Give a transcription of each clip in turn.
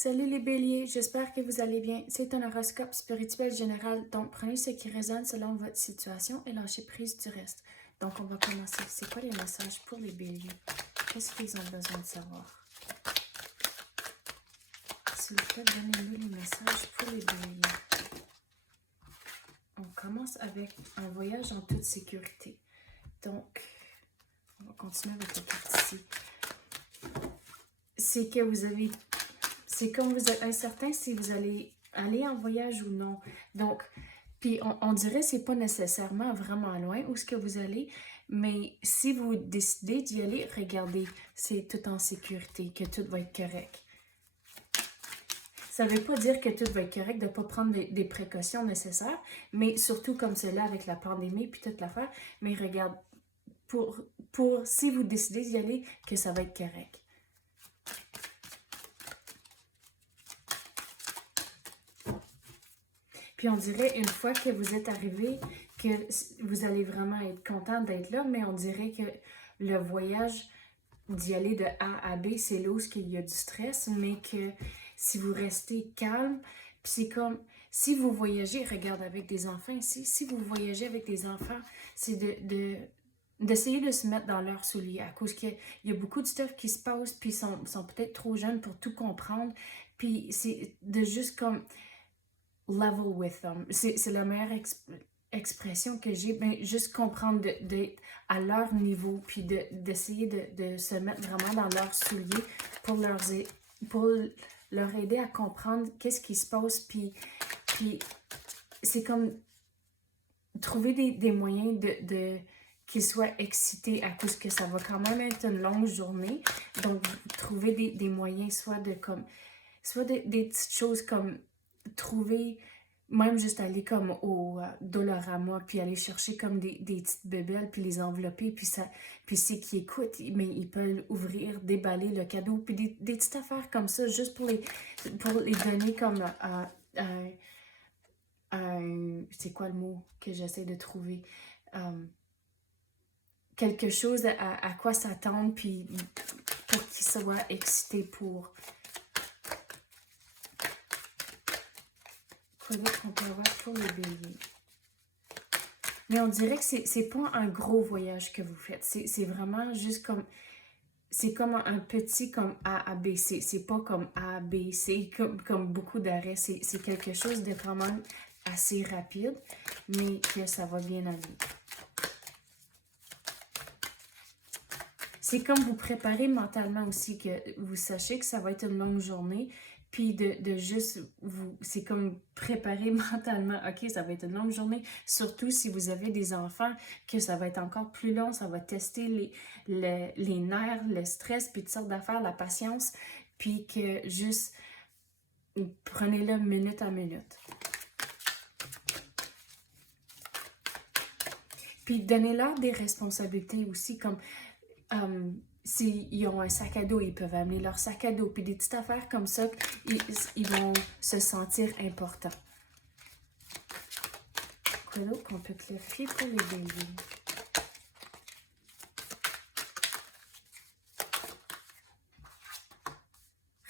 Salut les béliers, j'espère que vous allez bien. C'est un horoscope spirituel général, donc prenez ce qui résonne selon votre situation et lâchez prise du reste. Donc on va commencer. C'est quoi les messages pour les béliers? Qu'est-ce qu'ils ont besoin de savoir? S'il vous plaît, donnez-nous les messages pour les béliers. On commence avec un voyage en toute sécurité. Donc, on va continuer avec la carte ici. C'est que vous avez... C'est comme vous êtes incertain si vous allez aller en voyage ou non. Donc, puis on dirait que c'est pas nécessairement vraiment loin où est-ce que vous allez, mais si vous décidez d'y aller, regardez, c'est tout en sécurité, que tout va être correct. Ça ne veut pas dire que tout va être correct, de ne pas prendre des précautions nécessaires, mais surtout comme cela avec la pandémie puis toute l'affaire, mais regarde, si vous décidez d'y aller, que ça va être correct. Puis on dirait, une fois que vous êtes arrivé, que vous allez vraiment être content d'être là, mais on dirait que le voyage d'y aller de A à B, c'est là où il y a du stress, mais que si vous restez calme, puis c'est comme, si vous voyagez, regarde avec des enfants ici, si vous voyagez avec des enfants, c'est d'essayer de se mettre dans leurs souliers, à cause qu'il y a beaucoup de stuff qui se passe, puis ils sont peut-être trop jeunes pour tout comprendre, puis c'est de juste comme level with them. C'est la meilleure expression que j'ai. Ben, juste comprendre d'être à leur niveau, puis d'essayer de se mettre vraiment dans leurs souliers pour leur aider à comprendre qu'est-ce qui se passe. Puis c'est comme trouver des moyens qu'ils soient excités à cause que ça va quand même être une longue journée. Donc, trouver des moyens, soit des petites choses comme trouver, même juste aller comme au Dollarama, puis aller chercher comme des petites bébelles, puis les envelopper, puis c'est qu'ils écoutent, mais ils peuvent ouvrir, déballer le cadeau, puis des petites affaires comme ça, juste pour les donner comme c'est quoi le mot que j'essaie de trouver? Quelque chose à quoi s'attendre, puis pour qu'ils soient excités pour... Quoi d'autre qu'on peut avoir pour les béliers? Mais on dirait que c'est pas un gros voyage que vous faites. C'est vraiment juste comme... C'est comme un petit comme A à B. C'est pas comme A, B, C, comme beaucoup d'arrêts. C'est quelque chose de quand même assez rapide, mais que ça va bien aller. C'est comme vous préparer mentalement aussi, que vous sachiez que ça va être une longue journée, puis de juste c'est comme préparer mentalement, ok, ça va être une longue journée, surtout si vous avez des enfants, que ça va être encore plus long, ça va tester les nerfs, le stress, puis toutes sortes d'affaires, la patience, puis que juste prenez-le minute à minute. Puis donnez-leur des responsabilités aussi, comme s'ils ont un sac à dos, ils peuvent amener leur sac à dos. Puis des petites affaires comme ça, ils vont se sentir importants. Quoi d'autre qu'on peut clarifier pour les béliers?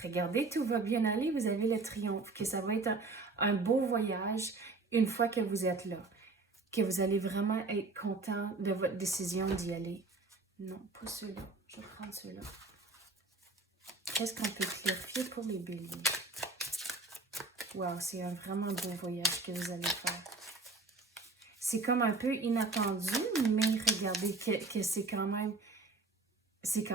Regardez, tout va bien aller. Vous avez le triomphe, que ça va être un beau voyage une fois que vous êtes là. Que vous allez vraiment être content de votre décision d'y aller. Non, pas ceux-là. Je vais prendre ceux-là. Qu'est-ce qu'on peut clarifier pour les béliers? Wow, c'est un vraiment beau voyage que vous allez faire. C'est comme un peu inattendu, mais regardez que c'est quand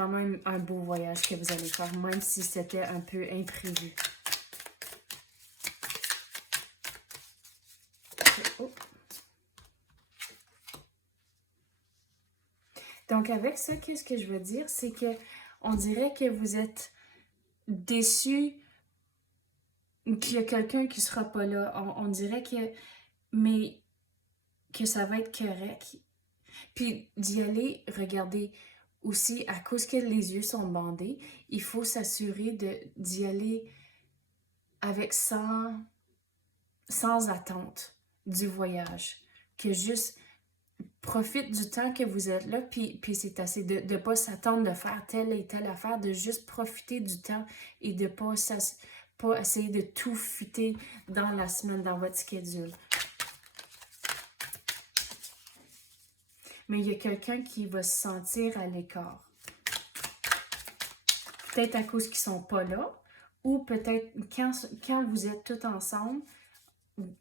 même un beau voyage que vous allez faire, même si c'était un peu imprévu. Oh. Donc avec ça, qu'est-ce que je veux dire? C'est que on dirait que vous êtes déçu qu'il y a quelqu'un qui sera pas là. On dirait mais que ça va être correct. Puis d'y aller, regardez, aussi, à cause que les yeux sont bandés, il faut s'assurer d'y aller avec sans attente du voyage. Que juste profite du temps que vous êtes là, puis c'est assez de ne pas s'attendre de faire telle et telle affaire, de juste profiter du temps et de pas pas essayer de tout fitter dans la semaine, dans votre schedule. Mais il y a quelqu'un qui va se sentir à l'écart. Peut-être à cause qu'ils ne sont pas là, ou peut-être quand vous êtes tous ensemble,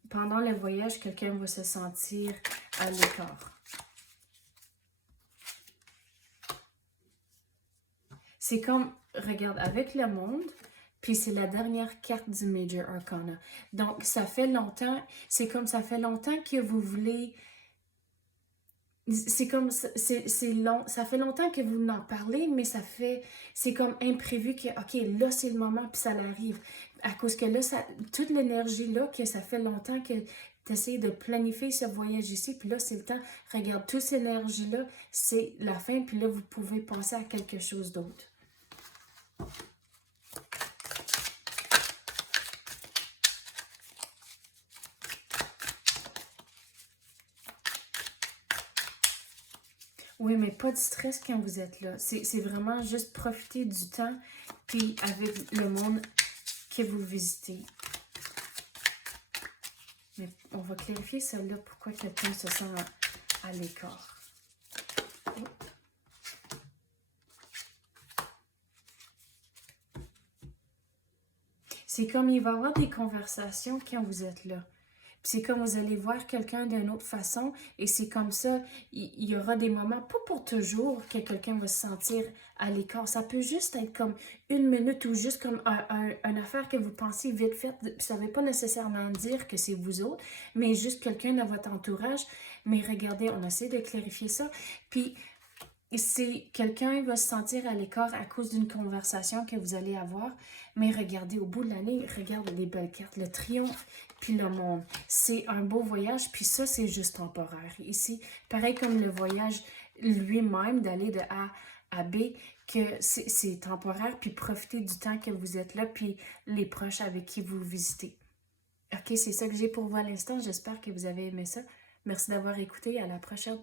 pendant le voyage, quelqu'un va se sentir à l'écart. C'est comme, regarde, avec le monde, puis c'est la dernière carte du Major Arcana. Donc, ça fait longtemps, c'est comme ça fait longtemps que vous voulez... C'est comme, c'est long, ça fait longtemps que vous n'en parlez, mais c'est comme imprévu que, ok, là c'est le moment, puis ça arrive. À cause que là, toute l'énergie là, que ça fait longtemps que tu essaies de planifier ce voyage ici, puis là c'est le temps, regarde, toute cette énergie là, c'est la fin, puis là vous pouvez penser à quelque chose d'autre. Oui, mais pas de stress quand vous êtes là. C'est vraiment juste profiter du temps, puis avec le monde que vous visitez. Mais on va clarifier celle-là, pourquoi quelqu'un se sent à l'écart. C'est comme il va y avoir des conversations quand vous êtes là. C'est comme vous allez voir quelqu'un d'une autre façon et c'est comme ça, il y aura des moments, pas pour toujours, que quelqu'un va se sentir à l'écart. Ça peut juste être comme une minute ou juste comme une affaire que vous pensez vite faite. Ça ne veut pas nécessairement dire que c'est vous autres, mais juste quelqu'un dans votre entourage. Mais regardez, on essaie de clarifier ça. Puis, c'est quelqu'un va se sentir à l'écart à cause d'une conversation que vous allez avoir, mais regardez, au bout de l'année, regardez les belles cartes, le triomphe, puis le monde. C'est un beau voyage, puis ça, c'est juste temporaire. Ici, pareil comme le voyage lui-même, d'aller de A à B, que c'est temporaire, puis profitez du temps que vous êtes là, puis les proches avec qui vous visitez. Ok, c'est ça que j'ai pour vous à l'instant. J'espère que vous avez aimé ça. Merci d'avoir écouté. À la prochaine.